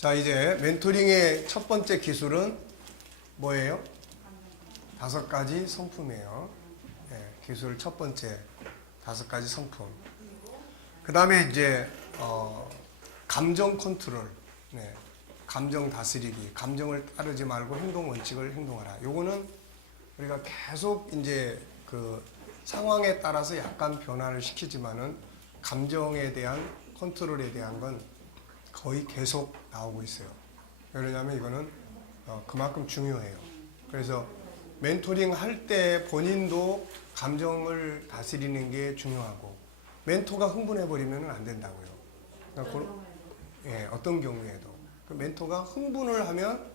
자, 이제 멘토링의 첫 번째 기술은 뭐예요? 5가지 성품이에요. 기술 첫 번째 5가지 성품. 그 다음에 이제 감정 컨트롤, 감정 다스리기, 감정을 따르지 말고 행동 원칙을 행동하라. 요거는 우리가 계속 이제 그 상황에 따라서 약간 변화를 시키지만은 감정에 대한 컨트롤에 대한 건 거의 계속 나오고 있어요. 왜냐하면 이거는 그만큼 중요해요. 그래서 멘토링 할 때 본인도 감정을 다스리는 게 중요하고, 멘토가 흥분해버리면 안 된다고요. 그러니까 어떤 경우에도 그 멘토가 흥분을 하면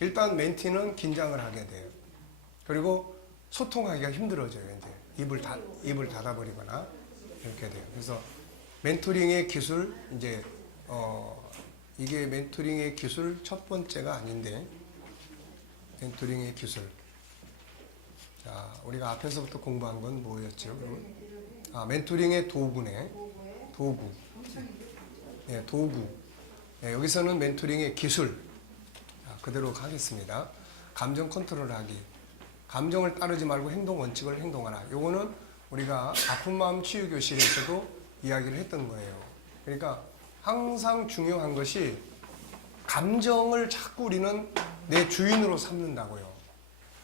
일단 멘티는 긴장을 하게 돼요. 그리고 소통하기가 힘들어져요. 이제 입을 닫아버리거나 이렇게 돼요. 그래서 멘토링의 기술, 이제 이게 멘토링의 기술 첫 번째가 아닌데, 멘토링의 기술. 자, 우리가 앞에서부터 공부한 건 뭐였죠? 멘토링의 도구네. 도구. 도구. 여기서는 멘토링의 기술. 자, 그대로 가겠습니다. 감정 컨트롤하기. 감정을 따르지 말고 행동 원칙을 행동하라. 요거는 우리가 아픈 마음 치유 교실에서도 이야기를 했던 거예요. 그러니까 항상 중요한 것이 감정을 자꾸 우리는 내 주인으로 삼는다고요.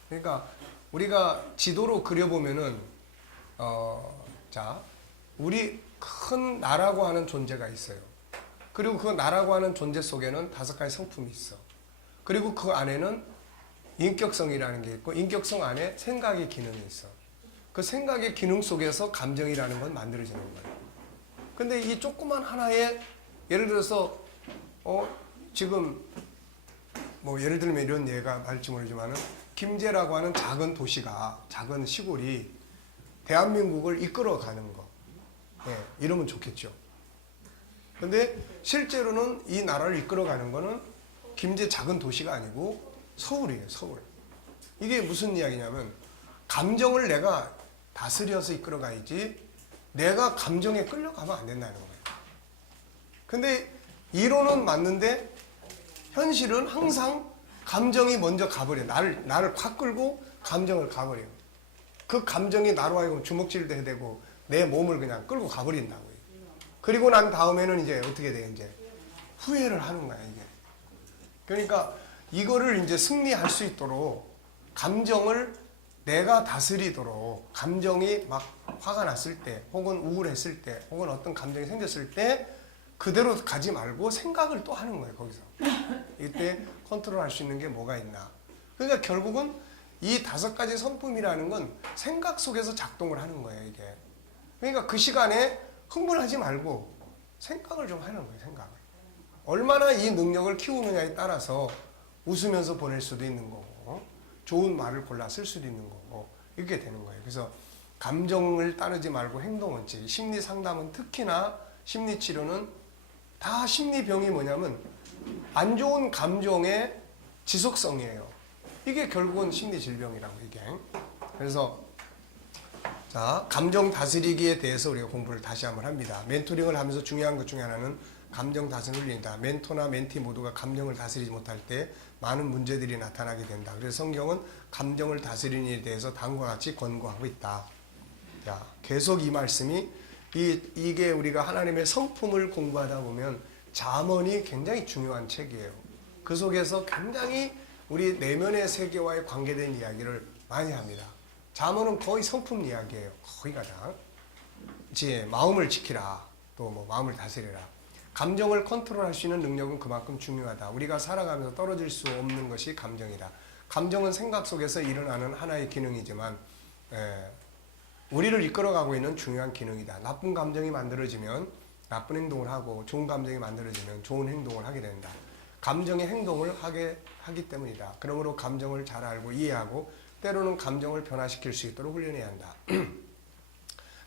그러니까 우리가 지도로 그려보면은 자, 우리 큰 나라고 하는 존재가 있어요. 그리고 그 나라고 하는 존재 속에는 5가지 성품이 있어. 그리고 그 안에는 인격성이라는 게 있고, 인격성 안에 생각의 기능이 있어. 그 생각의 기능 속에서 감정이라는 건 만들어지는 거예요. 근데 이 조그만 하나의, 예를 들어서 지금 뭐 예를 들면 이런 예가 맞을지 모르지만은 김제라고 하는 작은 도시가, 작은 시골이 대한민국을 이끌어가는 거, 이러면 좋겠죠. 근데 실제로는 이 나라를 이끌어가는 거는 김제 작은 도시가 아니고 서울이에요. 서울. 이게 무슨 이야기냐면, 감정을 내가 다스려서 이끌어가야지 내가 감정에 끌려가면 안 된다는 거예요. 근데 이론은 맞는데 현실은 항상 감정이 먼저 가버려요. 나를 확 끌고 감정을 가버려요. 그 감정이 나로 하여금 주먹질도 해대고 내 몸을 그냥 끌고 가버린다고요. 그리고 난 다음에는 이제 어떻게 돼요? 이제 후회를 하는 거야, 이게. 그러니까 이거를 이제 승리할 수 있도록 감정을 내가 다스리도록, 감정이 막 화가 났을 때, 혹은 우울했을 때, 혹은 어떤 감정이 생겼을 때 그대로 가지 말고 생각을 또 하는 거예요, 거기서. 이때 컨트롤할 수 있는 게 뭐가 있나. 그러니까 결국은 이 5가지 성품이라는 건 생각 속에서 작동을 하는 거예요, 이게. 그러니까 그 시간에 흥분하지 말고 생각을 좀 하는 거예요, 생각을. 얼마나 이 능력을 키우느냐에 따라서 웃으면서 보낼 수도 있는 거고, 좋은 말을 골라 쓸 수도 있는 거고, 이렇게 되는 거예요. 그래서 감정을 따르지 말고 행동 원칙. 심리 상담은 특히나 심리 치료는 다 심리병이 뭐냐면 안 좋은 감정의 지속성이에요. 이게 결국은 심리 질병이라고, 이게. 그래서 자, 감정 다스리기에 대해서 우리가 공부를 다시 한번 합니다. 멘토링을 하면서 중요한 것 중에 하나는 감정 다스리는 훈련이다. 멘토나 멘티 모두가 감정을 다스리지 못할 때 많은 문제들이 나타나게 된다. 그래서 성경은 감정을 다스리는 일에 대해서 다음과 같이 권고하고 있다. 자, 계속 이 말씀이 이게 우리가 하나님의 성품을 공부하다 보면 잠언이 굉장히 중요한 책이에요. 그 속에서 굉장히 우리 내면의 세계와의 관계된 이야기를 많이 합니다. 잠언은 거의 성품 이야기예요. 거의 가장. 이제 마음을 지키라. 또 뭐 마음을 다스리라. 감정을 컨트롤할 수 있는 능력은 그만큼 중요하다. 우리가 살아가면서 떨어질 수 없는 것이 감정이다. 감정은 생각 속에서 일어나는 하나의 기능이지만 우리를 이끌어가고 있는 중요한 기능이다. 나쁜 감정이 만들어지면 나쁜 행동을 하고, 좋은 감정이 만들어지면 좋은 행동을 하게 된다. 감정의 행동을 하기 때문이다. 그러므로 감정을 잘 알고 이해하고 때로는 감정을 변화시킬 수 있도록 훈련해야 한다.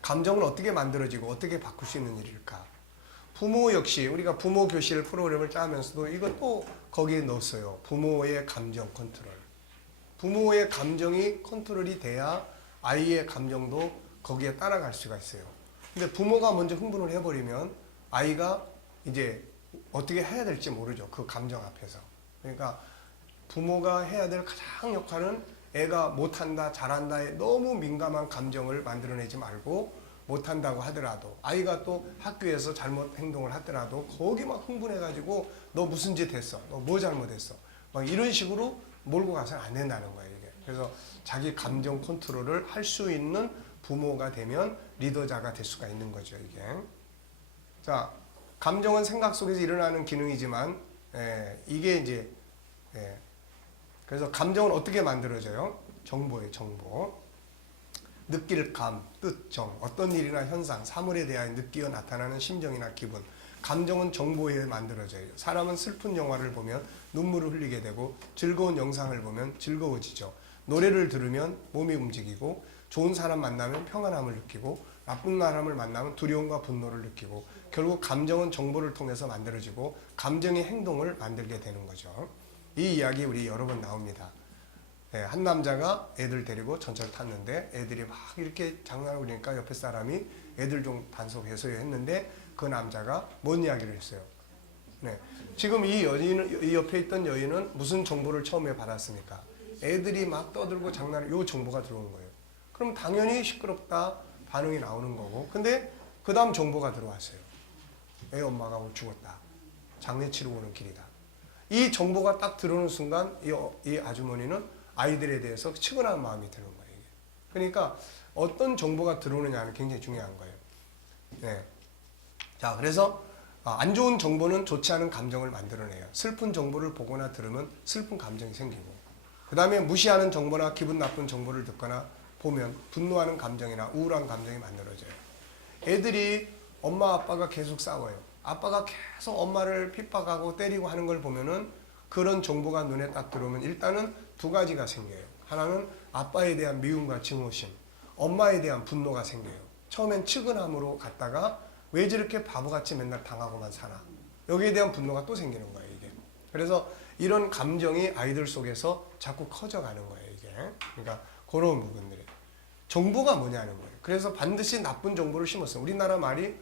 감정은 어떻게 만들어지고 어떻게 바꿀 수 있는 일일까? 부모 역시 우리가 부모 교실 프로그램을 짜면서도 이것도 거기에 넣었어요. 부모의 감정 컨트롤. 부모의 감정이 컨트롤이 돼야 아이의 감정도 거기에 따라갈 수가 있어요. 근데 부모가 먼저 흥분을 해버리면 아이가 이제 어떻게 해야 될지 모르죠. 그 감정 앞에서. 그러니까 부모가 해야 될 가장 역할은 애가 못한다, 잘한다에 너무 민감한 감정을 만들어내지 말고, 못한다고 하더라도, 아이가 또 학교에서 잘못 행동을 하더라도 거기 막 흥분해가지고 너 무슨 짓 했어? 너 뭐 잘못했어? 막 이런 식으로 몰고 가서는 안 된다는 거예요, 이게. 그래서 자기 감정 컨트롤을 할 수 있는 부모가 되면 리더자가 될 수가 있는 거죠, 이게. 자, 감정은 생각 속에서 일어나는 기능이지만, 이게 이제, 그래서 감정은 어떻게 만들어져요? 정보예요, 정보. 느낄 감, 뜻, 정, 어떤 일이나 현상, 사물에 대하여 느끼어 나타나는 심정이나 기분. 감정은 정보에 만들어져요. 사람은 슬픈 영화를 보면 눈물을 흘리게 되고, 즐거운 영상을 보면 즐거워지죠. 노래를 들으면 몸이 움직이고, 좋은 사람 만나면 평안함을 느끼고, 나쁜 사람을 만나면 두려움과 분노를 느끼고, 결국 감정은 정보를 통해서 만들어지고 감정이 행동을 만들게 되는 거죠. 이 이야기 우리 여러 번 나옵니다. 한 남자가 애들 데리고 전철 탔는데 애들이 막 이렇게 장난을 부리니까 옆에 사람이 애들 좀 단속해서 했는데, 그 남자가 뭔 이야기를 했어요? 지금 이 옆에 있던 여인은 무슨 정보를 처음에 받았습니까? 애들이 막 떠들고 장난을, 요 정보가 들어온 거예요. 그럼 당연히 시끄럽다 반응이 나오는 거고, 근데 그 다음 정보가 들어왔어요. 애 엄마가 오늘 죽었다. 장례 치러 오는 길이다. 이 정보가 딱 들어오는 순간 이 아주머니는 아이들에 대해서 측은한 마음이 드는 거예요. 이게. 그러니까 어떤 정보가 들어오느냐는 굉장히 중요한 거예요. 네. 자, 그래서 안 좋은 정보는 좋지 않은 감정을 만들어내요. 슬픈 정보를 보거나 들으면 슬픈 감정이 생기고, 그 다음에 무시하는 정보나 기분 나쁜 정보를 듣거나 보면 분노하는 감정이나 우울한 감정이 만들어져요. 애들이 엄마 아빠가 계속 싸워요. 아빠가 계속 엄마를 핍박하고 때리고 하는 걸 보면은, 그런 정보가 눈에 딱 들어오면 일단은 두 가지가 생겨요. 하나는 아빠에 대한 미움과 증오심, 엄마에 대한 분노가 생겨요. 처음엔 측은함으로 갔다가 왜 저렇게 바보같이 맨날 당하고만 사나, 여기에 대한 분노가 또 생기는 거예요, 이게. 그래서 이런 감정이 아이들 속에서 자꾸 커져가는 거예요, 이게. 그러니까 그런 부분들이 정보가 뭐냐는 거예요. 그래서 반드시 나쁜 정보를 심었어요. 우리나라 말이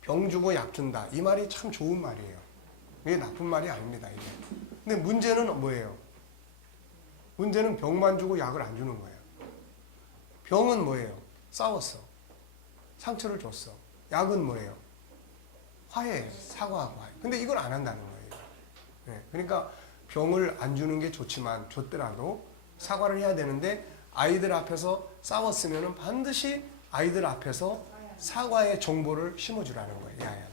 병 주고 약 준다, 이 말이 참 좋은 말이에요. 이게 나쁜 말이 아닙니다, 이게. 근데 문제는 뭐예요? 문제는 병만 주고 약을 안 주는 거예요. 병은 뭐예요? 싸웠어. 상처를 줬어. 약은 뭐예요? 화해예요. 사과하고 화해. 근데 이걸 안 한다는 거예요. 그러니까 병을 안 주는 게 좋지만, 줬더라도 사과를 해야 되는데, 아이들 앞에서 싸웠으면 반드시 아이들 앞에서 사과의 정보를 심어주라는 거예요. 야야.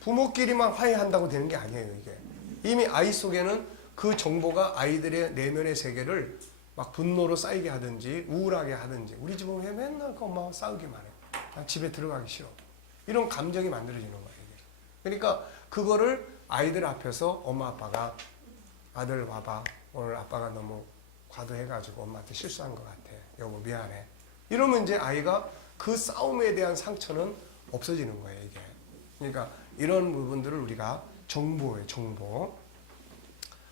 부모끼리만 화해한다고 되는 게 아니에요, 이게. 이미 아이 속에는 그 정보가 아이들의 내면의 세계를 막 분노로 쌓이게 하든지 우울하게 하든지, 우리 집은 왜 맨날 그 엄마와 싸우기만 해? 난 집에 들어가기 싫어. 이런 감정이 만들어지는 거예요, 이게. 그러니까 그거를 아이들 앞에서 엄마 아빠가, 아들 와봐, 오늘 아빠가 너무 과도해가지고 엄마한테 실수한 것 같아. 여보 미안해. 이러면 이제 아이가 그 싸움에 대한 상처는 없어지는 거예요, 이게. 그러니까 이런 부분들을 우리가 정보예요, 정보.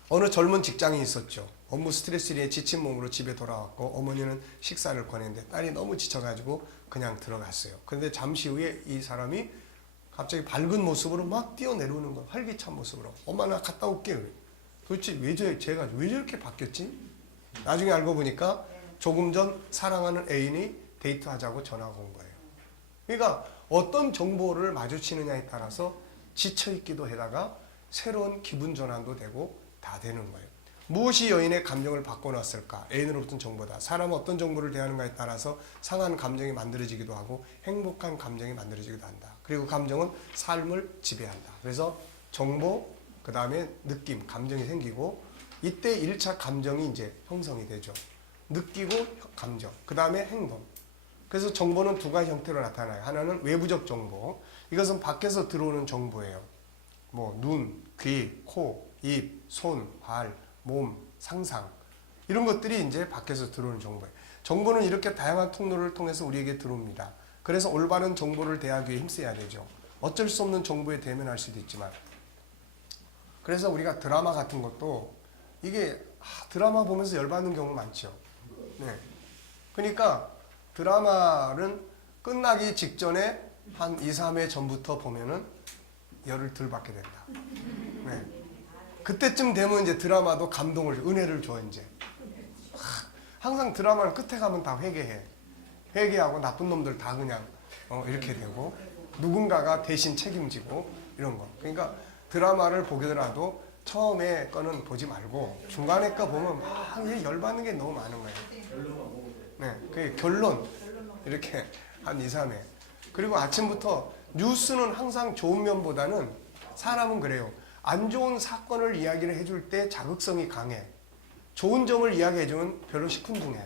어느 젊은 직장인이 있었죠. 업무 스트레스에 지친 몸으로 집에 돌아왔고, 어머니는 식사를 권했는데 딸이 너무 지쳐가지고 그냥 들어갔어요. 그런데 잠시 후에 이 사람이 갑자기 밝은 모습으로 막 뛰어내려오는 거예요. 활기찬 모습으로. 엄마 나 갔다 올게. 도대체 제가 왜 저렇게 바뀌었지? 나중에 알고 보니까 조금 전 사랑하는 애인이 데이트하자고 전화가 온 거예요. 그러니까 어떤 정보를 마주치느냐에 따라서 지쳐있기도 해다가 새로운 기분 전환도 되고 다 되는 거예요. 무엇이 여인의 감정을 바꿔놨을까? 애인으로부터 정보다. 사람은 어떤 정보를 대하는가에 따라서 상한 감정이 만들어지기도 하고 행복한 감정이 만들어지기도 한다. 그리고 감정은 삶을 지배한다. 그래서 정보, 그 다음에 느낌, 감정이 생기고, 이때 1차 감정이 이제 형성이 되죠. 느끼고 감정, 그 다음에 행동. 그래서 정보는 두 가지 형태로 나타나요. 하나는 외부적 정보. 이것은 밖에서 들어오는 정보예요. 뭐 눈, 귀, 코, 입, 손, 발, 몸, 상상. 이런 것들이 이제 밖에서 들어오는 정보예요. 정보는 이렇게 다양한 통로를 통해서 우리에게 들어옵니다. 그래서 올바른 정보를 대하기 위해 힘써야 되죠. 어쩔 수 없는 정보에 대면할 수도 있지만. 그래서 우리가 드라마 같은 것도 이게 드라마 보면서 열받는 경우 많죠. 네. 그러니까 드라마는 끝나기 직전에 한 2, 3회 전부터 보면은 열을 덜 받게 된다. 네. 그때쯤 되면 이제 드라마도 감동을, 은혜를 줘, 이제. 항상 드라마는 끝에 가면 다 회개해. 회개하고 나쁜 놈들 다 그냥 이렇게 되고, 누군가가 대신 책임지고, 이런 거. 그러니까 드라마를 보더라도 처음에 거는 보지 말고, 중간에 거 보면 막 열받는 게 너무 많은 거예요. 네. 그 결론. 이렇게 한 2, 3회. 그리고 아침부터 뉴스는 항상 좋은 면보다는 사람은 그래요. 안 좋은 사건을 이야기를 해줄 때 자극성이 강해. 좋은 점을 이야기해주면 별로 시큰둥해.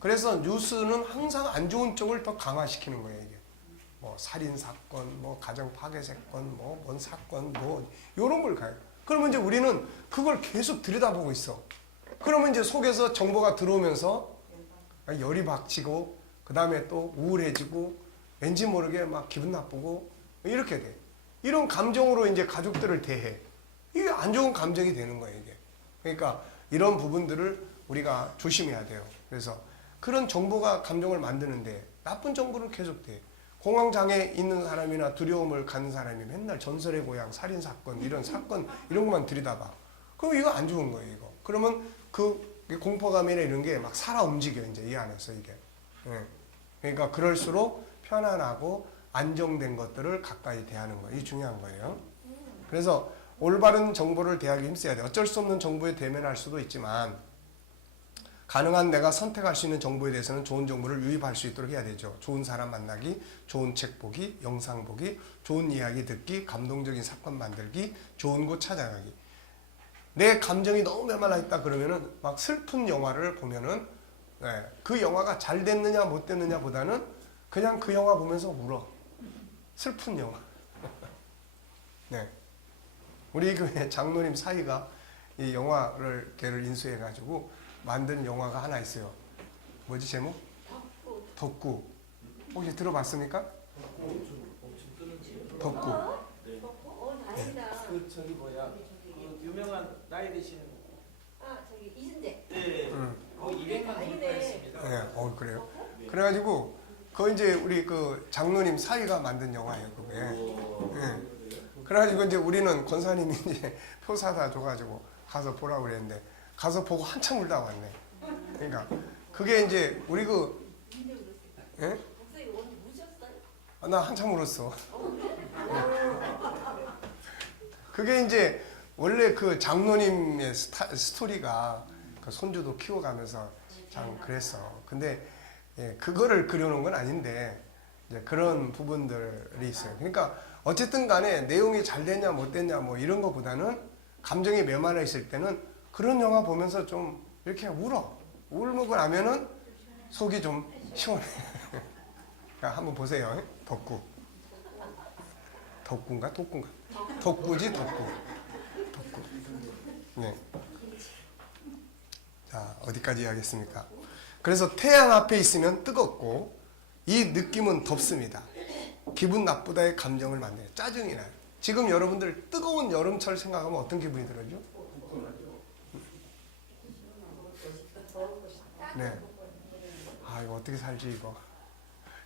그래서 뉴스는 항상 안 좋은 쪽을 더 강화시키는 거예요, 이게. 뭐 살인사건, 뭐 가정파괴사건, 뭐 뭔 사건, 뭐 요런 걸 가요. 그러면 이제 우리는 그걸 계속 들여다보고 있어. 그러면 이제 속에서 정보가 들어오면서 열이 박치고, 그 다음에 또 우울해지고, 왠지 모르게 막 기분 나쁘고, 이렇게 돼. 이런 감정으로 이제 가족들을 대해. 이게 안 좋은 감정이 되는 거예요, 이게. 그러니까 이런 부분들을 우리가 조심해야 돼요. 그래서 그런 정보가 감정을 만드는데 나쁜 정보를 계속 대. 공황장애 있는 사람이나 두려움을 갖는 사람이 맨날 전설의 고향, 살인사건, 이런 사건, 이런 것만 들여다봐. 그럼 이거 안 좋은 거예요, 이거. 그러면 그 공포감이나 이런 게 막 살아 움직여, 이제 이 안에서 이게. 예. 그러니까 그럴수록 편안하고 안정된 것들을 가까이 대하는 거. 이게 중요한 거예요. 그래서 올바른 정보를 대하기 힘써야 돼. 어쩔 수 없는 정보에 대면할 수도 있지만 가능한 내가 선택할 수 있는 정보에 대해서는 좋은 정보를 유입할 수 있도록 해야 되죠. 좋은 사람 만나기, 좋은 책 보기, 영상 보기, 좋은 이야기 듣기, 감동적인 사건 만들기, 좋은 곳 찾아가기. 내 감정이 너무 메말라 있다 그러면은 막 슬픈 영화를 보면은 그 영화가 잘 됐느냐 못 됐느냐 보다는 그냥 그 영화 보면서 울어. 슬픈 영화. 네. 우리 교회 장로님 사이가 이 영화를 걔를 인수해가지고 만든 영화가 하나 있어요. 뭐지 제목? 덕구. 혹시 들어봤습니까? 덕구. 다행이다. 그 저기 뭐야? 그 유명한 나이 드신 저기 이순재. 네. 거기 200만 돌파했습니다. 네, 그래요. 그래가지고 그 이제 우리 그 장로님 사이가 만든 영화예요, 그게. 네. 그래가지고 이제 우리는 권사님이 이제 표 사다 줘가지고 가서 보라고 그랬는데 가서 보고 한참 울다 왔네. 그러니까 그게 이제 우리 그 예? 목사님 오늘 우셨어요? 나 한참 울었어. 그게 이제 원래 그 장로님의 스토리가 그 손주도 키워가면서 참 그랬어. 근데 그거를 그려놓은 건 아닌데 이제 그런 부분들이 있어요. 그러니까 어쨌든 간에 내용이 잘 됐냐 못 됐냐 뭐 이런 거보다는 감정이 메말라 있을 때는 그런 영화 보면서 좀 이렇게 울어. 울고 나면은 속이 좀 시원해. 그러니까 한번 보세요. 덕구. 덕구인가? 독구인가? 덕구지, 덕구. 덕구. 네. 자, 어디까지 하겠습니까? 그래서 태양 앞에 있으면 뜨겁고 이 느낌은 덥습니다. 기분 나쁘다의 감정을 만들어요. 짜증이 나요. 지금 여러분들 뜨거운 여름철 생각하면 어떤 기분이 들어요? 네. 아, 이거 어떻게 살지, 이거.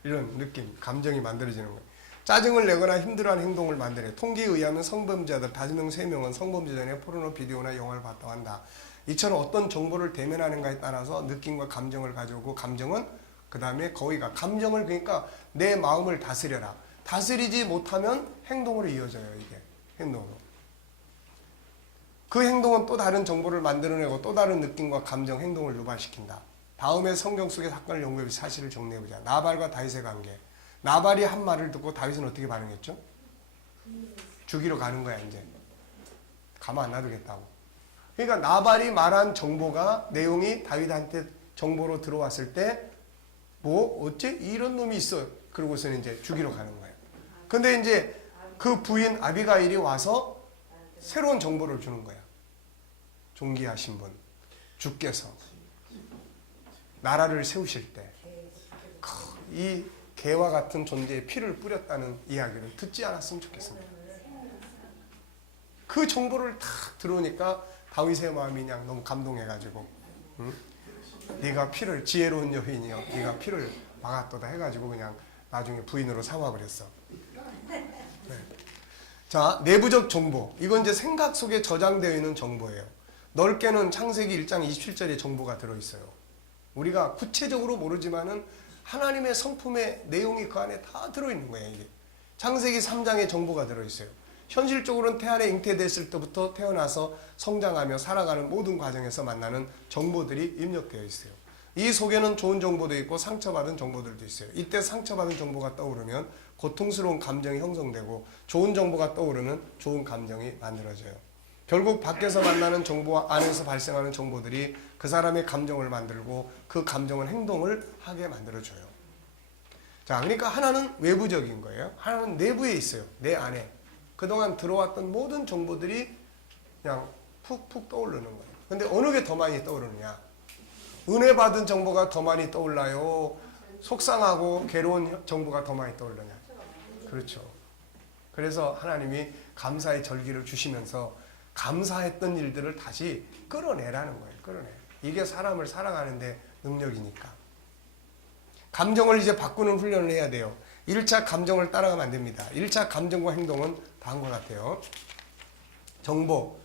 이런 느낌, 감정이 만들어지는 거예요. 짜증을 내거나 힘들어하는 행동을 만들어요. 통계에 의하면 성범죄자들 5명, 3명은 성범죄 전에 포르노 비디오나 영화를 봤다고 한다. 이처럼 어떤 정보를 대면하는가에 따라서 느낌과 감정을 가져오고 감정은 그 다음에 거의가 감정을 그러니까 내 마음을 다스려라. 다스리지 못하면 행동으로 이어져요. 이게 행동으로. 그 행동은 또 다른 정보를 만들어내고 또 다른 느낌과 감정, 행동을 유발시킨다. 다음에 성경 속의 사건을 연구해 사실을 정리해보자. 나발과 다윗의 관계. 나발이 한 말을 듣고 다윗은 어떻게 반응했죠? 죽이러 가는 거야 이제. 가만 안 놔두겠다고. 그러니까 나발이 말한 정보가 내용이 다윗한테 정보로 들어왔을 때 뭐 어째 이런 놈이 있어. 그러고서는 이제 죽이러 가는 거예요. 근데 이제 그 부인 아비가일이 와서 새로운 정보를 주는 거야. 존귀하신 분, 주께서 나라를 세우실 때 이 개와 같은 존재의 피를 뿌렸다는 이야기를 듣지 않았으면 좋겠습니다. 그 정보를 탁 들어오니까 다윗의 마음이 그냥 너무 감동해가지고 응? 네가 피를 지혜로운 여인이여 네가 피를 막았도다 해가지고 그냥 나중에 부인으로 삼아버렸어. 네. 자, 내부적 정보. 이건 이제 생각 속에 저장되어 있는 정보예요. 넓게는 창세기 1장 27절에 정보가 들어있어요. 우리가 구체적으로 모르지만은 하나님의 성품의 내용이 그 안에 다 들어있는 거예요. 이게. 창세기 3장에 정보가 들어있어요. 현실적으로는 태아에 잉태됐을 때부터 태어나서 성장하며 살아가는 모든 과정에서 만나는 정보들이 입력되어 있어요. 이 속에는 좋은 정보도 있고 상처받은 정보들도 있어요. 이때 상처받은 정보가 떠오르면 고통스러운 감정이 형성되고 좋은 정보가 떠오르면 좋은 감정이 만들어져요. 결국 밖에서 만나는 정보와 안에서 발생하는 정보들이 그 사람의 감정을 만들고 그 감정은 행동을 하게 만들어줘요. 자, 그러니까 하나는 외부적인 거예요. 하나는 내부에 있어요. 내 안에. 그동안 들어왔던 모든 정보들이 그냥 푹푹 떠오르는 거예요. 근데 어느 게 더 많이 떠오르느냐? 은혜 받은 정보가 더 많이 떠올라요? 속상하고 괴로운 정보가 더 많이 떠오르냐? 그렇죠. 그래서 하나님이 감사의 절기를 주시면서 감사했던 일들을 다시 끌어내라는 거예요. 끌어내. 이게 사람을 살아가는데 능력이니까. 감정을 이제 바꾸는 훈련을 해야 돼요. 1차 감정을 따라가면 안 됩니다. 1차 감정과 행동은 다음과 같아요. 정보.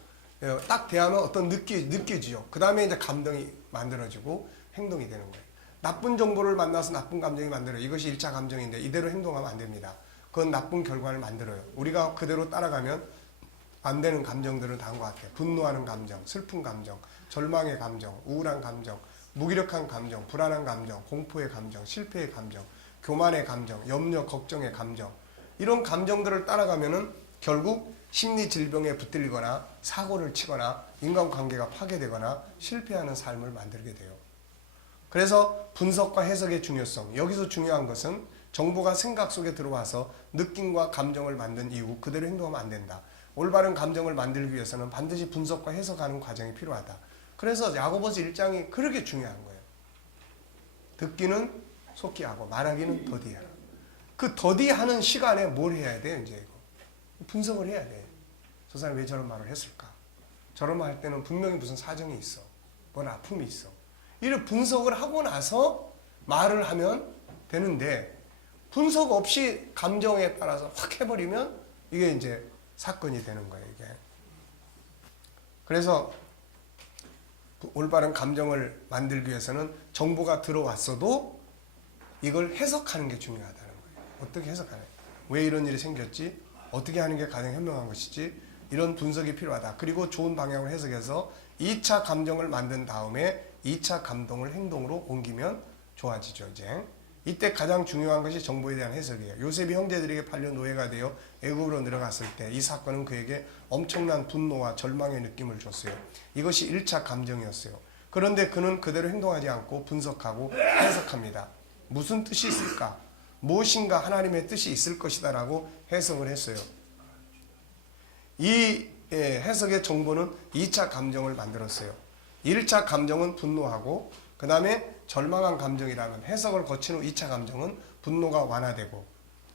딱 대하면 어떤 느껴지죠. 그 다음에 이제 감정이 만들어지고 행동이 되는 거예요. 나쁜 정보를 만나서 나쁜 감정이 만들어요. 이것이 1차 감정인데 이대로 행동하면 안 됩니다. 그건 나쁜 결과를 만들어요. 우리가 그대로 따라가면 안 되는 감정들은 다음과 같아요. 분노하는 감정, 슬픈 감정, 절망의 감정, 우울한 감정, 무기력한 감정, 불안한 감정, 공포의 감정, 실패의 감정, 교만의 감정, 염려, 걱정의 감정. 이런 감정들을 따라가면은 결국 심리 질병에 붙들리거나 사고를 치거나 인간관계가 파괴되거나 실패하는 삶을 만들게 돼요. 그래서 분석과 해석의 중요성. 여기서 중요한 것은 정보가 생각 속에 들어와서 느낌과 감정을 만든 이후 그대로 행동하면 안 된다. 올바른 감정을 만들기 위해서는 반드시 분석과 해석하는 과정이 필요하다. 그래서 야고보서 1장이 그렇게 중요한 거예요. 듣기는 속히 하고 말하기는 더디하라. 그 더디하는 시간에 뭘 해야 돼요? 이제 이거 분석을 해야 돼. 저 사람이 왜 저런 말을 했을까? 저런 말 할 때는 분명히 무슨 사정이 있어. 뭔 아픔이 있어. 이를 분석을 하고 나서 말을 하면 되는데 분석 없이 감정에 따라서 확 해버리면 이게 이제 사건이 되는 거예요. 이게. 그래서 올바른 감정을 만들기 위해서는 정보가 들어왔어도 이걸 해석하는 게 중요하다는 거예요. 어떻게 해석하냐? 왜 이런 일이 생겼지? 어떻게 하는 게 가장 현명한 것이지? 이런 분석이 필요하다. 그리고 좋은 방향으로 해석해서 2차 감정을 만든 다음에 2차 감동을 행동으로 옮기면 좋아지죠. 이제 이때 가장 중요한 것이 정보에 대한 해석이에요. 요셉이 형제들에게 팔려 노예가 되어 애굽으로 내려갔을 때 이 사건은 그에게 엄청난 분노와 절망의 느낌을 줬어요. 이것이 1차 감정이었어요. 그런데 그는 그대로 행동하지 않고 분석하고 해석합니다. 무슨 뜻이 있을까? 무엇인가 하나님의 뜻이 있을 것이다 라고 해석을 했어요. 이 해석의 정보는 2차 감정을 만들었어요. 1차 감정은 분노하고 그 다음에 절망한 감정이라면 해석을 거친 후 2차 감정은 분노가 완화되고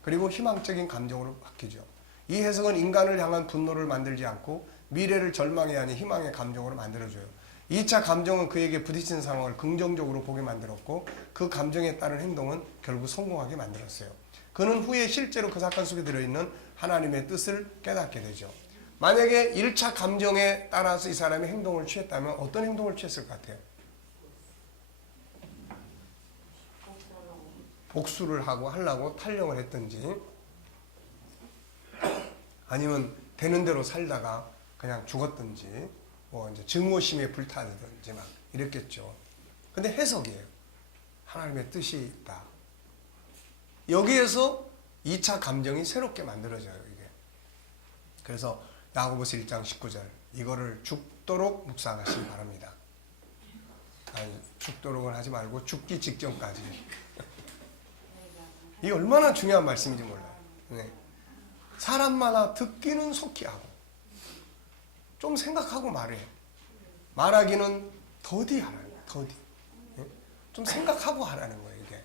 그리고 희망적인 감정으로 바뀌죠. 이 해석은 인간을 향한 분노를 만들지 않고 미래를 절망이 아닌 희망의 감정으로 만들어줘요. 2차 감정은 그에게 부딪힌 상황을 긍정적으로 보게 만들었고 그 감정에 따른 행동은 결국 성공하게 만들었어요. 그는 후에 실제로 그 사건 속에 들어있는 하나님의 뜻을 깨닫게 되죠. 만약에 1차 감정에 따라서 이 사람이 행동을 취했다면 어떤 행동을 취했을 것 같아요? 복수를 하려고 탈령을 했든지 아니면 되는 대로 살다가 그냥 죽었든지 뭐 이제 증오심에 불타든지 막 이랬겠죠. 근데 해석이에요. 하나님의 뜻이 있다. 여기에서 2차 감정이 새롭게 만들어져요. 이게. 그래서 야고보서 1장 19절 이거를 죽도록 묵상하시기 바랍니다. 아니, 죽도록은 하지 말고 죽기 직전까지. 이게 얼마나 중요한 말씀인지 몰라요. 네. 사람마다 듣기는 속히 하고 좀 생각하고 말해. 말하기는 더디 하라는 거예요. 더디. 네? 좀 생각하고 하라는 거예요. 이게.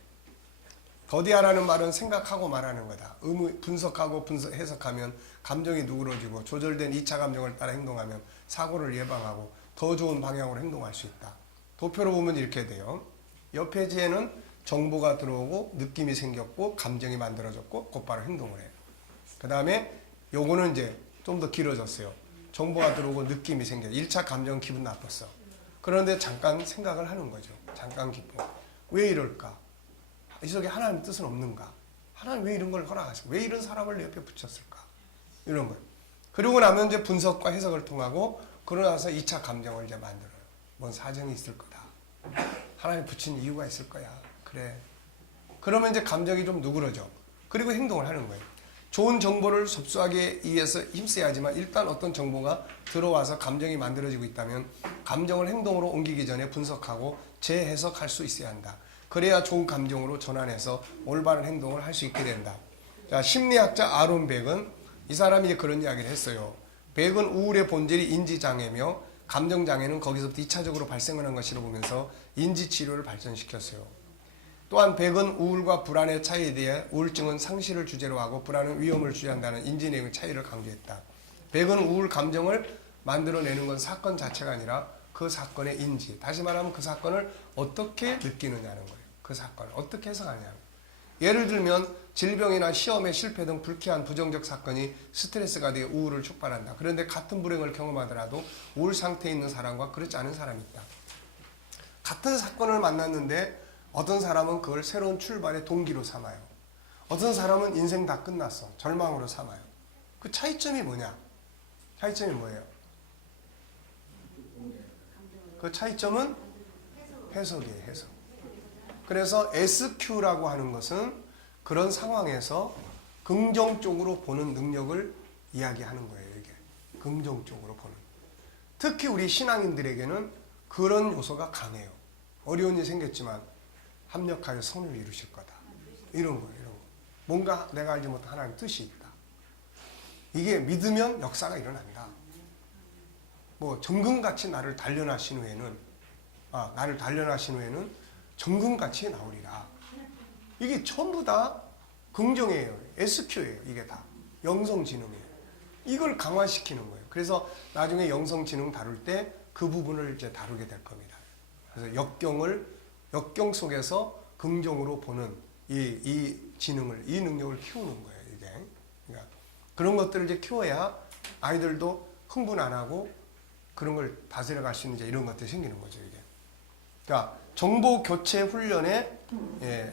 더디 하라는 말은 생각하고 말하는 거다. 분석하고 해석하면 감정이 누그러지고 조절된 2차 감정을 따라 행동하면 사고를 예방하고 더 좋은 방향으로 행동할 수 있다. 도표로 보면 이렇게 돼요. 옆 페이지에는 정보가 들어오고 느낌이 생겼고 감정이 만들어졌고 곧바로 행동을 해요. 그 다음에 요거는 이제 좀 더 길어졌어요. 정보가 들어오고 느낌이 생겨. 1차 감정 기분 나빴어. 그런데 잠깐 생각을 하는 거죠. 잠깐 기뻐. 왜 이럴까? 이 속에 하나님 뜻은 없는가? 하나님 왜 이런 걸 허락하실까? 왜 이런 사람을 내 옆에 붙였을까? 이런 거예요. 그러고 나면 이제 분석과 해석을 통하고 그러고 나서 2차 감정을 이제 만들어요. 뭔 사정이 있을 거다. 하나님 붙인 이유가 있을 거야. 그래. 그러면 이제 감정이 좀 누그러져. 그리고 행동을 하는 거예요. 좋은 정보를 접수하기 위해서 힘써야지만 일단 어떤 정보가 들어와서 감정이 만들어지고 있다면 감정을 행동으로 옮기기 전에 분석하고 재해석할 수 있어야 한다. 그래야 좋은 감정으로 전환해서 올바른 행동을 할 수 있게 된다. 자, 심리학자 아론 벡은 이 사람이 이제 그런 이야기를 했어요. 벡은 우울의 본질이 인지장애며 감정장애는 거기서부터 2차적으로 발생하는 것이라고 보면서 인지치료를 발전시켰어요. 또한 벡은 우울과 불안의 차이에 대해 우울증은 상실을 주제로 하고 불안은 위험을 주제한다는 인지 내용의 차이를 강조했다. 벡은 우울 감정을 만들어내는 건 사건 자체가 아니라 그 사건의 인지, 다시 말하면 그 사건을 어떻게 느끼느냐는 거예요. 그 사건을 어떻게 해석하냐는 거예요. 예를 들면 질병이나 시험의 실패 등 불쾌한 부정적 사건이 스트레스가 되어 우울을 촉발한다. 그런데 같은 불행을 경험하더라도 우울 상태에 있는 사람과 그렇지 않은 사람이 있다. 같은 사건을 만났는데 어떤 사람은 그걸 새로운 출발의 동기로 삼아요. 어떤 사람은 인생 다 끝났어. 절망으로 삼아요. 그 차이점이 뭐냐? 차이점이 뭐예요? 그 차이점은 해석이에요. 해석. 그래서 SQ라고 하는 것은 그런 상황에서 긍정적으로 보는 능력을 이야기하는 거예요. 이게 긍정적으로 보는. 특히 우리 신앙인들에게는 그런 요소가 강해요. 어려운 일이 생겼지만 합력하여 선을 이루실 거다. 이런 거예요. 이런 거. 뭔가 내가 알지 못한 하나님 뜻이 있다. 이게 믿으면 역사가 일어난다. 뭐 정금같이 나를 단련하신 후에는 정금같이 나오리라. 이게 전부 다 긍정이에요. SQ예요. 이게 다 영성지능이에요. 이걸 강화시키는 거예요. 그래서 나중에 영성지능 다룰 때 그 부분을 이제 다루게 될 겁니다. 그래서 역경 속에서 긍정으로 보는 이 지능을, 이 능력을 키우는 거예요. 이게 그러니까 그런 것들을 이제 키워야 아이들도 흥분 안 하고 그런 걸 다스려 갈 수 있는 이제 이런 것들이 생기는 거죠. 이게. 그러니까 정보 교체 훈련의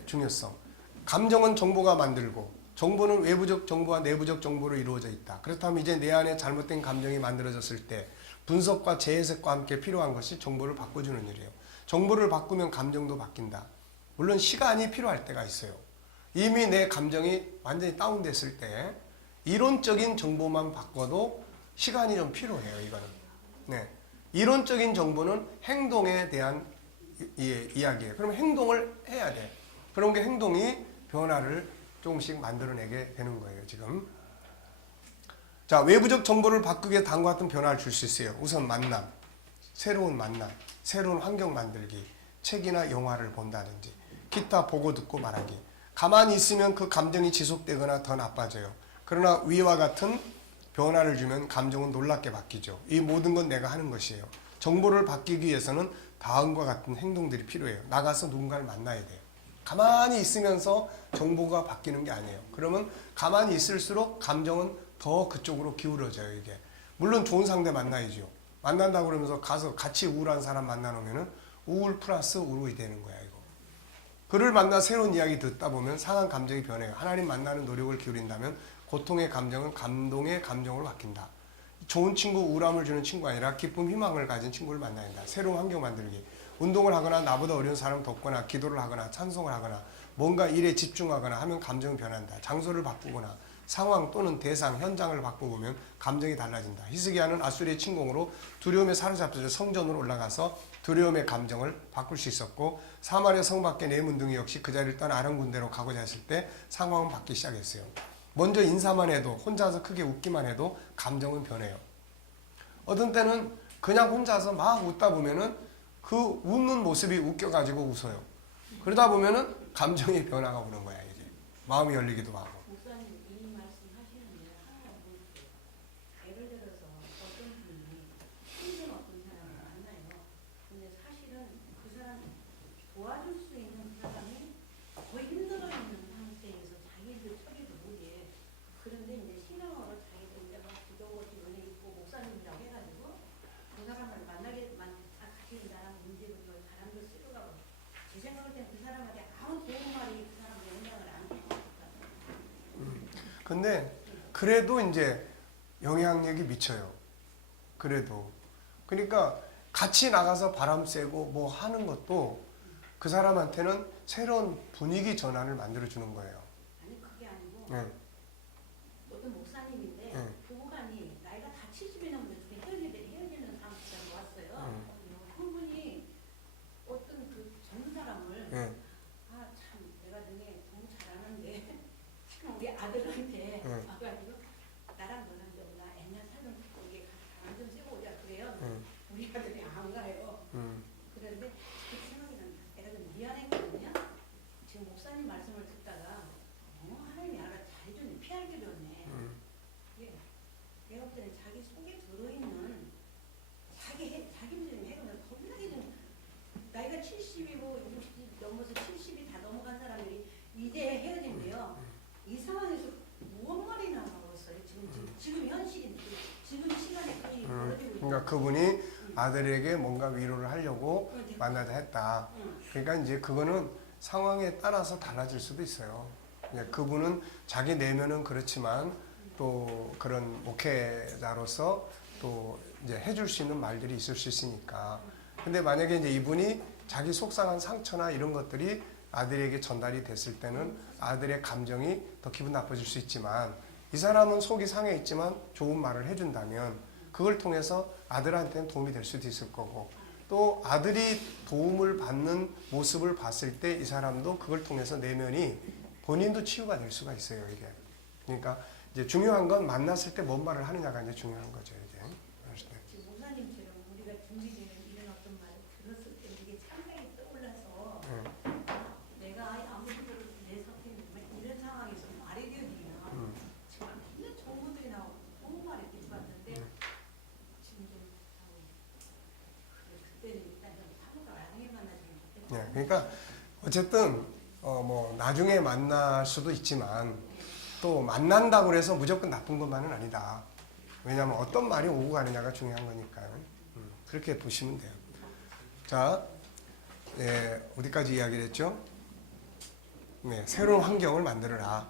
중요성. 감정은 정보가 만들고 정보는 외부적 정보와 내부적 정보로 이루어져 있다. 그렇다면 이제 내 안에 잘못된 감정이 만들어졌을 때 분석과 재해석과 함께 필요한 것이 정보를 바꿔주는 일이에요. 정보를 바꾸면 감정도 바뀐다. 물론 시간이 필요할 때가 있어요. 이미 내 감정이 완전히 다운됐을 때 이론적인 정보만 바꿔도 시간이 좀 필요해요. 이거는. 네. 이론적인 정보는 행동에 대한 이야기예요. 그럼 행동을 해야 돼. 그런 게 행동이 변화를 조금씩 만들어내게 되는 거예요. 지금. 자, 외부적 정보를 바꾸기에 다음과 같은 변화를 줄 수 있어요. 우선 만남, 새로운 만남, 새로운 환경 만들기, 책이나 영화를 본다든지, 기타 보고 듣고 말하기. 가만히 있으면 그 감정이 지속되거나 더 나빠져요. 그러나 위와 같은 변화를 주면 감정은 놀랍게 바뀌죠. 이 모든 건 내가 하는 것이에요. 정보를 바뀌기 위해서는 다음과 같은 행동들이 필요해요. 나가서 누군가를 만나야 돼요. 가만히 있으면서 정보가 바뀌는 게 아니에요. 그러면 가만히 있을수록 감정은 더 그쪽으로 기울어져요. 이게 물론 좋은 상대 만나야죠. 만난다고 그러면서 가서 같이 우울한 사람 만나놓으면 우울 플러스 우울이 되는 거야. 이거 그를 만나 새로운 이야기 듣다 보면 상한 감정이 변해요. 하나님 만나는 노력을 기울인다면 고통의 감정은 감동의 감정으로 바뀐다. 좋은 친구, 우울함을 주는 친구가 아니라 기쁨, 희망을 가진 친구를 만나야 한다. 새로운 환경 만들기. 운동을 하거나 나보다 어려운 사람을 돕거나 기도를 하거나 찬송을 하거나 뭔가 일에 집중하거나 하면 감정이 변한다. 장소를 바꾸거나 상황 또는 대상, 현장을 바꿔보면 감정이 달라진다. 히스기야는 아수리의 침공으로 두려움에 사로잡혀서 성전으로 올라가서 두려움의 감정을 바꿀 수 있었고 사마리아 성 밖의 네 문둥이 역시 그 자리를 떠나 아람 군대로 가고자 했을 때 상황은 바뀌기 시작했어요. 먼저 인사만 해도 혼자서 크게 웃기만 해도 감정은 변해요. 어떤 때는 그냥 혼자서 막 웃다 보면은 그 웃는 모습이 웃겨가지고 웃어요. 그러다 보면은 감정의 변화가 오는 거야. 이제 마음이 열리기도 하고. 목사님 이 말씀하시는데 하나 보세요. 예를 들어서 어떤 분이 힘든 어떤 사람을 만나요. 근데 사실은 그 사람 도와줄 수 있는 사람이 거의 힘들어 있는 상태에서 자기들 처리를 못해. 그런데 이제 신앙으로 자기들 근데 그래도 이제 영향력이 미쳐요. 그래도. 그러니까 같이 나가서 바람 쐬고 뭐 하는 것도 그 사람한테는 새로운 분위기 전환을 만들어주는 거예요. 아니 그게 아니고 네. 어떤 목사님인데 네. 부부간이 나이가 다 70이 넘는데 헤어지는 상황이 왔어요. 그분이 어떤 그 젊은 사람을 네. 아 참 내가 너네 너무 잘하는데 지금 우리 아들한테 와가지고 나랑 너랑 좀 나 옛날 살던 거기에 가서 바람 좀 쐬고 오자 그래요. 우리 아들이 안 가요. 그런데 그 생각이 납니다. 내가 좀 미안했거든요. 지금 목사님 말씀을 듣다가 하나님이 나를 잘해주네 피할 길이 없네. 예. 내가 볼 때는 자기 속에 들어있는 자기 문제는 해결을 겁나게 좀 나이가 70이고 60 넘어서 70이 다 넘어간 사람들이 이제 헤어진대요. 이 상황에서 무슨 말이 나왔어요? 지금 현실인데 지금 시간에 그 일이 벌어지고 있는 그러니까 그분이 아들에게 뭔가 위로를 하려고 만나자 했다. 그러니까 이제 그거는 상황에 따라서 달라질 수도 있어요. 그분은 자기 내면은 그렇지만 또 그런 목회자로서 또 이제 해줄 수 있는 말들이 있을 수 있으니까. 근데 만약에 이제 이분이 자기 속상한 상처나 이런 것들이 아들에게 전달이 됐을 때는 아들의 감정이 더 기분 나빠질 수 있지만 이 사람은 속이 상해 있지만 좋은 말을 해준다면 그걸 통해서 아들한테는 도움이 될 수도 있을 거고 또 아들이 도움을 받는 모습을 봤을 때 이 사람도 그걸 통해서 내면이 본인도 치유가 될 수가 있어요, 이게. 그러니까 이제 중요한 건 만났을 때 뭔 말을 하느냐가 이제 중요한 거죠, 이제. 지금 목사님처럼 우리가 준비되는 이런 어떤 말을 들었을 때 이게 상당히 떠올라서 내가 아무리 내 성격이면 이런 상황에서 말이 되면 정말 굉장히 정보들이 나오고 너무 말이 깊었는데 지금 좀 그때는 일단 좀 사고가 나중에 만나주면 좋겠다. 네, 그러니까 어쨌든 뭐 나중에 만날 수도 있지만 또 만난다고 해서 무조건 나쁜 것만은 아니다. 왜냐하면 어떤 말이 오고 가느냐가 중요한 거니까요. 그렇게 보시면 돼요. 자, 어디까지 이야기를 했죠? 네, 새로운 환경을 만들어라.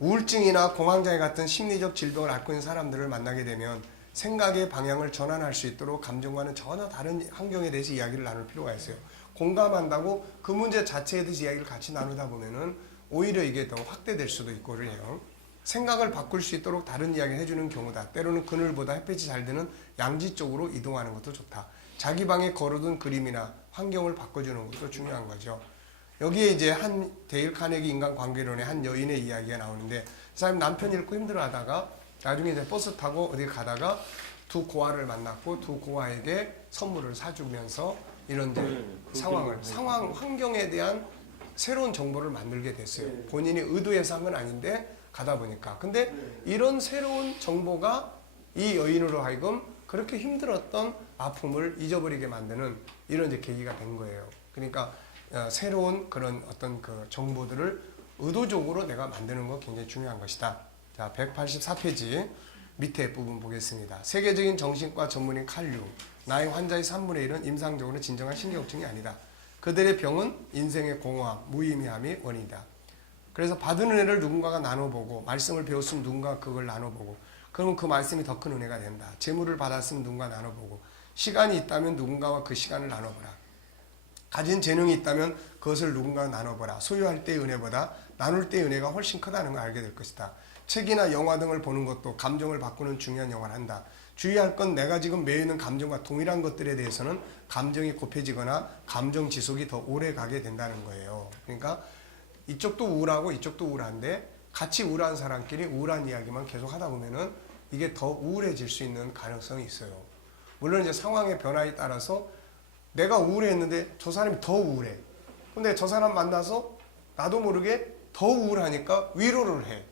우울증이나 공황장애 같은 심리적 질병을 앓고 있는 사람들을 만나게 되면 생각의 방향을 전환할 수 있도록 감정과는 전혀 다른 환경에 대해서 이야기를 나눌 필요가 있어요. 공감한다고 그 문제 자체에 대해서 이야기를 같이 나누다 보면은 오히려 이게 더 확대될 수도 있고 그래요. 생각을 바꿀 수 있도록 다른 이야기를 해주는 경우다. 때로는 그늘보다 햇빛이 잘 드는 양지 쪽으로 이동하는 것도 좋다. 자기 방에 걸어둔 그림이나 환경을 바꿔주는 것도 중요한 거죠. 여기에 이제 한 데일 카네기 인간관계론의 한 여인의 이야기가 나오는데 그 사람이 남편 잃고 힘들어하다가 나중에 이제 버스 타고 어디 가다가 두 고아를 만났고 두 고아에게 선물을 사주면서 이런 이제 상황 환경에 대한 새로운 정보를 만들게 됐어요. 본인이 의도해서 한 건 아닌데 가다 보니까. 근데 이런 새로운 정보가 이 여인으로 하여금 그렇게 힘들었던 아픔을 잊어버리게 만드는 이런 이제 계기가 된 거예요. 그러니까 새로운 그런 어떤 그 정보들을 의도적으로 내가 만드는 거 굉장히 중요한 것이다. 자, 184페이지 밑에 부분 보겠습니다. 세계적인 정신과 전문인 칼류. 나의 환자의 3분의 1은 임상적으로 진정한 신경증이 아니다. 그들의 병은 인생의 공허함, 무의미함이 원인이다. 그래서 받은 은혜를 누군가가 나눠보고 말씀을 배웠으면 누군가 그걸 나눠보고 그러면 그 말씀이 더 큰 은혜가 된다. 재물을 받았으면 누군가 나눠보고 시간이 있다면 누군가와 그 시간을 나눠보라. 가진 재능이 있다면 그것을 누군가와 나눠보라. 소유할 때의 은혜보다 나눌 때의 은혜가 훨씬 크다는 걸 알게 될 것이다. 책이나 영화 등을 보는 것도 감정을 바꾸는 중요한 역할을 한다. 주의할 건 내가 지금 매여 있는 감정과 동일한 것들에 대해서는 감정이 곱해지거나 감정 지속이 더 오래 가게 된다는 거예요. 그러니까 이쪽도 우울하고 이쪽도 우울한데 같이 우울한 사람끼리 우울한 이야기만 계속 하다 보면은 이게 더 우울해질 수 있는 가능성이 있어요. 물론 이제 상황의 변화에 따라서 내가 우울했는데 저 사람이 더 우울해. 근데 저 사람 만나서 나도 모르게 더 우울하니까 위로를 해.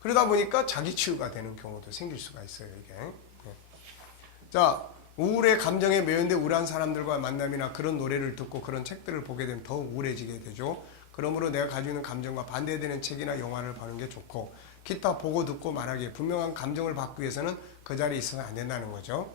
그러다 보니까 자기 치유가 되는 경우도 생길 수가 있어요, 이게. 자, 우울의 감정에 매여있는데 우울한 사람들과 만남이나 그런 노래를 듣고 그런 책들을 보게 되면 더 우울해지게 되죠. 그러므로 내가 가지고 있는 감정과 반대되는 책이나 영화를 보는 게 좋고 기타 보고 듣고 말하기에 분명한 감정을 받기 위해서는 그 자리에 있어서는 안 된다는 거죠.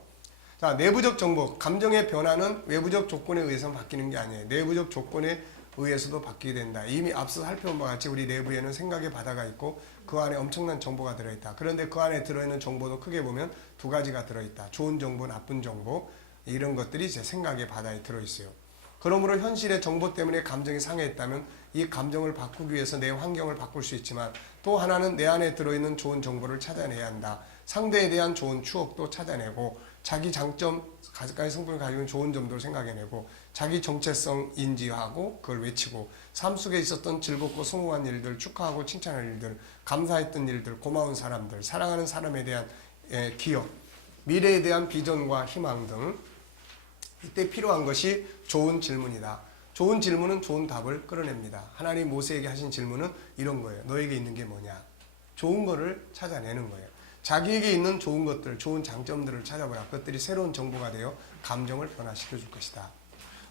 자, 내부적 정보, 감정의 변화는 외부적 조건에 의해서 바뀌는 게 아니에요. 내부적 조건에 의해서도 바뀌게 된다. 이미 앞서 살펴본 바와 같이 우리 내부에는 생각의 바다가 있고 그 안에 엄청난 정보가 들어있다. 그런데 그 안에 들어있는 정보도 크게 보면 두 가지가 들어있다. 좋은 정보, 나쁜 정보, 이런 것들이 제 생각의 바다에 들어있어요. 그러므로 현실의 정보 때문에 감정이 상해했다면 이 감정을 바꾸기 위해서 내 환경을 바꿀 수 있지만 또 하나는 내 안에 들어있는 좋은 정보를 찾아내야 한다. 상대에 대한 좋은 추억도 찾아내고 자기 장점, 가지까지 성품을 가지고 있는 좋은 점도 생각해내고 자기 정체성 인지하고 그걸 외치고 삶 속에 있었던 즐겁고 성공한 일들, 축하하고 칭찬할 일들, 감사했던 일들, 고마운 사람들, 사랑하는 사람에 대한 기억, 미래에 대한 비전과 희망 등 이때 필요한 것이 좋은 질문이다. 좋은 질문은 좋은 답을 끌어냅니다. 하나님 모세에게 하신 질문은 이런 거예요. 너에게 있는 게 뭐냐? 좋은 거를 찾아내는 거예요. 자기에게 있는 좋은 것들, 좋은 장점들을 찾아보라. 그것들이 새로운 정보가 되어 감정을 변화시켜 줄 것이다.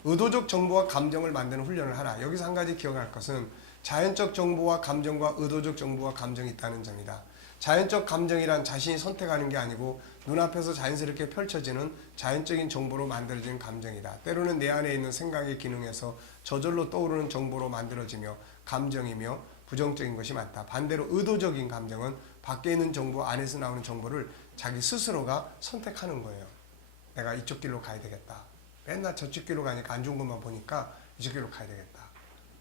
의도적 정보와 감정을 만드는 훈련을 하라. 여기서 한 가지 기억할 것은 자연적 정보와 감정과 의도적 정보와 감정이 있다는 점이다. 자연적 감정이란 자신이 선택하는 게 아니고 눈앞에서 자연스럽게 펼쳐지는 자연적인 정보로 만들어진 감정이다. 때로는 내 안에 있는 생각의 기능에서 저절로 떠오르는 정보로 만들어지며 감정이며 부정적인 것이 많다. 반대로 의도적인 감정은 밖에 있는 정보, 안에서 나오는 정보를 자기 스스로가 선택하는 거예요. 내가 이쪽 길로 가야 되겠다. 맨날 저쪽 길로 가니까 안 좋은 것만 보니까 이쪽 길로 가야 되겠다.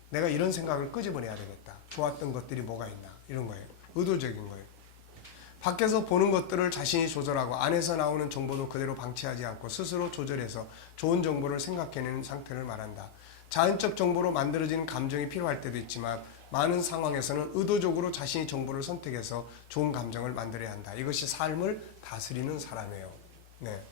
내가 이런 생각을 끄집어내야 되겠다. 좋았던 것들이 뭐가 있나. 이런 거예요. 의도적인 거예요. 밖에서 보는 것들을 자신이 조절하고 안에서 나오는 정보도 그대로 방치하지 않고 스스로 조절해서 좋은 정보를 생각해내는 상태를 말한다. 자연적 정보로 만들어진 감정이 필요할 때도 있지만 많은 상황에서는 의도적으로 자신이 정보를 선택해서 좋은 감정을 만들어야 한다. 이것이 삶을 다스리는 사람이에요. 네.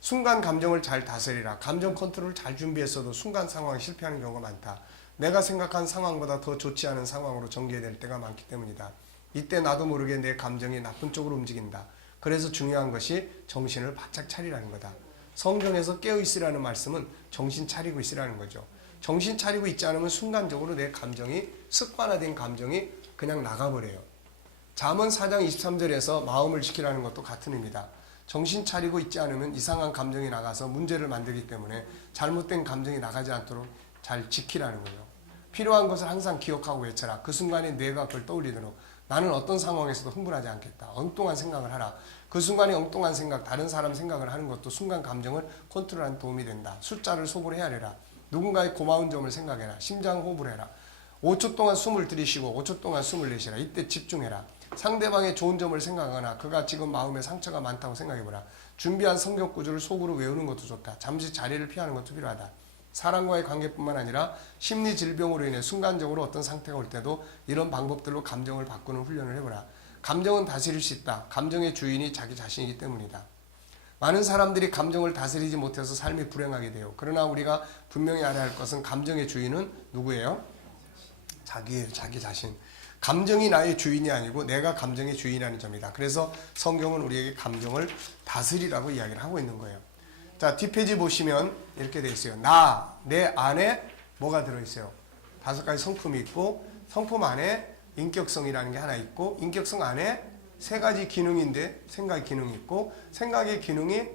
순간 감정을 잘 다스리라. 감정 컨트롤을 잘 준비했어도 순간 상황에 실패하는 경우가 많다. 내가 생각한 상황보다 더 좋지 않은 상황으로 전개될 때가 많기 때문이다. 이때 나도 모르게 내 감정이 나쁜 쪽으로 움직인다. 그래서 중요한 것이 정신을 바짝 차리라는 거다. 성경에서 깨어있으라는 말씀은 정신 차리고 있으라는 거죠. 정신 차리고 있지 않으면 순간적으로 내 감정이 습관화된 감정이 그냥 나가버려요. 잠언 4장 23절에서 마음을 지키라는 것도 같은 의미다. 정신 차리고 있지 않으면 이상한 감정이 나가서 문제를 만들기 때문에 잘못된 감정이 나가지 않도록 잘 지키라는 거예요. 필요한 것을 항상 기억하고 외쳐라. 그 순간에 뇌가 그걸 떠올리도록 나는 어떤 상황에서도 흥분하지 않겠다. 엉뚱한 생각을 하라. 그 순간에 엉뚱한 생각, 다른 사람 생각을 하는 것도 순간 감정을 컨트롤하는 도움이 된다. 숫자를 속으로 헤아려라. 누군가의 고마운 점을 생각해라. 심장 호흡을 해라. 5초 동안 숨을 들이쉬고 5초 동안 숨을 내쉬라. 이때 집중해라. 상대방의 좋은 점을 생각하거나 그가 지금 마음에 상처가 많다고 생각해보라. 준비한 성경 구절을 속으로 외우는 것도 좋다. 잠시 자리를 피하는 것도 필요하다. 사람과의 관계뿐만 아니라 심리 질병으로 인해 순간적으로 어떤 상태가 올 때도 이런 방법들로 감정을 바꾸는 훈련을 해보라. 감정은 다스릴 수 있다. 감정의 주인이 자기 자신이기 때문이다. 많은 사람들이 감정을 다스리지 못해서 삶이 불행하게 돼요. 그러나 우리가 분명히 알아야 할 것은 감정의 주인은 누구예요? 자기예요. 자기 자신. 감정이 나의 주인이 아니고 내가 감정의 주인이라는 점이다. 그래서 성경은 우리에게 감정을 다스리라고 이야기를 하고 있는 거예요. 자, 뒷페이지 보시면 이렇게 되어 있어요. 내 안에 뭐가 들어있어요? 5가지 성품이 있고 성품 안에 인격성이라는 게 하나 있고 인격성 안에 3가지 기능인데 생각의 기능이 있고 생각의 기능이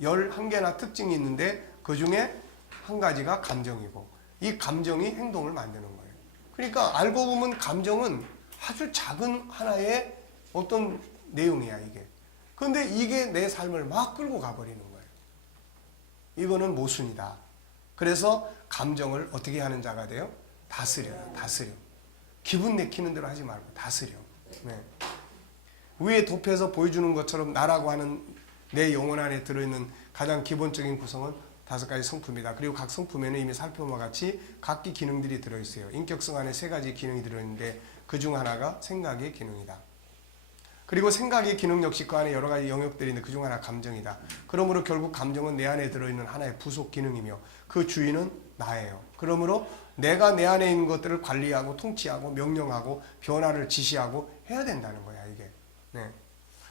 11개나 특징이 있는데 그 중에 한 가지가 감정이고 이 감정이 행동을 만드는 거예요. 그러니까 알고 보면 감정은 아주 작은 하나의 어떤 내용이야 이게. 그런데 이게 내 삶을 막 끌고 가버리는 거예요. 이거는 모순이다. 그래서 감정을 어떻게 하는 자가 돼요? 다스려요. 다스려. 기분 내키는 대로 하지 말고 다스려. 네. 위에 덮여서 보여주는 것처럼 나라고 하는 내 영혼 안에 들어있는 가장 기본적인 구성은 5가지 성품이다. 그리고 각 성품에는 이미 살펴본 바와 같이 각기 기능들이 들어있어요. 인격성 안에 3가지 기능이 들어있는데 그 중 하나가 생각의 기능이다. 그리고 생각의 기능 역시 그 안에 여러 가지 영역들이 있는데 그 중 하나가 감정이다. 그러므로 결국 감정은 내 안에 들어있는 하나의 부속 기능이며 그 주인은 나예요. 그러므로 내가 내 안에 있는 것들을 관리하고 통치하고 명령하고 변화를 지시하고 해야 된다는 거야 이게. 네.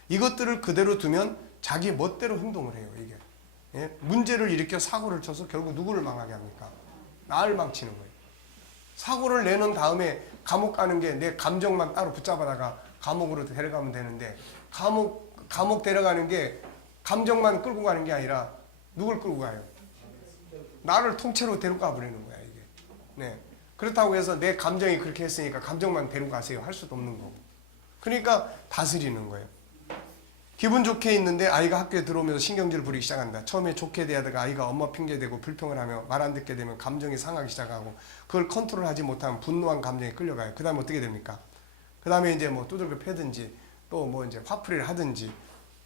이것들을 그대로 두면 자기 멋대로 행동을 해요 이게. 예? 문제를 일으켜 사고를 쳐서 결국 누구를 망하게 합니까? 나를 망치는 거예요. 사고를 내는 다음에 감옥 가는 게 내 감정만 따로 붙잡아다가 감옥으로 데려가면 되는데 감옥 데려가는 게 감정만 끌고 가는 게 아니라 누굴 끌고 가요? 나를 통째로 데려가 버리는 거야 이게. 네. 그렇다고 해서 내 감정이 그렇게 했으니까 감정만 데리고 가세요 할 수도 없는 거고. 그러니까 다스리는 거예요. 기분 좋게 있는데 아이가 학교에 들어오면서 신경질을 부리기 시작한다. 처음에 좋게 대하다가 아이가 엄마 핑계대고 불평을 하며 말 안 듣게 되면 감정이 상하기 시작하고 그걸 컨트롤하지 못하면 분노한 감정이 끌려가요. 그 다음에 어떻게 됩니까? 그 다음에 이제 뭐 두들겨 패든지 또 뭐 이제 화풀이를 하든지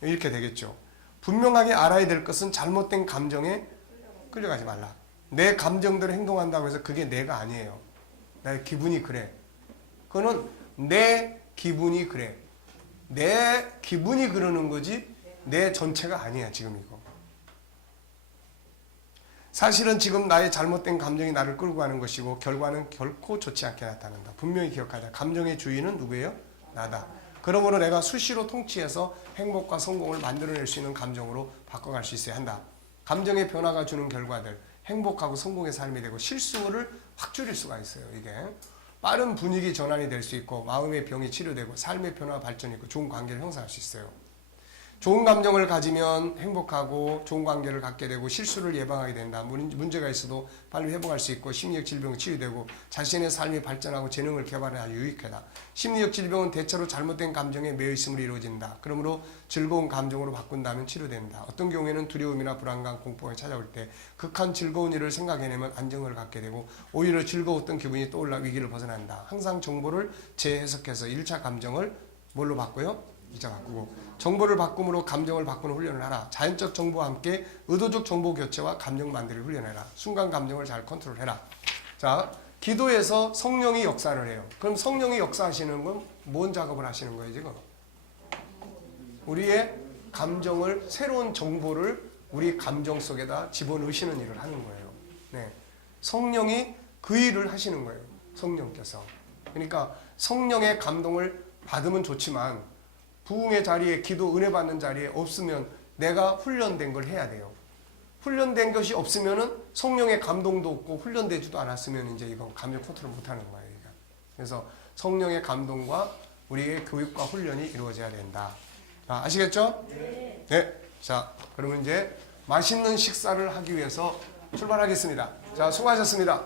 이렇게 되겠죠. 분명하게 알아야 될 것은 잘못된 감정에 끌려가지 말라. 내 감정대로 행동한다고 해서 그게 내가 아니에요. 나의 기분이 그래. 그거는 내 기분이 그래. 내 기분이 그러는 거지 내 전체가 아니야 지금 이거. 사실은 지금 나의 잘못된 감정이 나를 끌고 가는 것이고 결과는 결코 좋지 않게 나타난다. 분명히 기억하자. 감정의 주인은 누구예요? 나다. 그러므로 내가 수시로 통치해서 행복과 성공을 만들어낼 수 있는 감정으로 바꿔갈 수 있어야 한다. 감정의 변화가 주는 결과들, 행복하고 성공의 삶이 되고 실수를 확 줄일 수가 있어요. 이게 빠른 분위기 전환이 될 수 있고 마음의 병이 치료되고 삶의 변화 발전이 있고 좋은 관계를 형성할 수 있어요. 좋은 감정을 가지면 행복하고 좋은 관계를 갖게 되고 실수를 예방하게 된다. 문제가 있어도 빨리 회복할 수 있고 심리적 질병이 치유되고 자신의 삶이 발전하고 재능을 개발해 아주 유익하다. 심리적 질병은 대체로 잘못된 감정에 매여 있음으로 이루어진다. 그러므로 즐거운 감정으로 바꾼다면 치료된다. 어떤 경우에는 두려움이나 불안감, 공포가 찾아올 때 극한 즐거운 일을 생각해내면 안정을 갖게 되고 오히려 즐거웠던 기분이 떠올라 위기를 벗어난다. 항상 정보를 재해석해서 1차 감정을 뭘로 바꿔요? 2차 바꾸고 정보를 바꿈으로 감정을 바꾸는 훈련을 하라. 자연적 정보와 함께 의도적 정보 교체와 감정 만들기를 훈련해라. 순간 감정을 잘 컨트롤해라. 자, 기도에서 성령이 역사를 해요. 그럼 성령이 역사하시는 건 뭔 작업을 하시는 거예요 지금? 우리의 감정을 새로운 정보를 우리 감정 속에다 집어넣으시는 일을 하는 거예요. 네, 성령이 그 일을 하시는 거예요. 성령께서. 그러니까 성령의 감동을 받으면 좋지만 부흥의 자리에 기도 은혜 받는 자리에 없으면 내가 훈련된 걸 해야 돼요. 훈련된 것이 없으면은 성령의 감동도 없고 훈련되지도 않았으면 이제 이거 감정 컨트롤 못 하는 거예요. 그래서 성령의 감동과 우리의 교육과 훈련이 이루어져야 된다. 자, 아시겠죠? 네. 네. 자, 그러면 이제 맛있는 식사를 하기 위해서 출발하겠습니다. 자, 수고하셨습니다.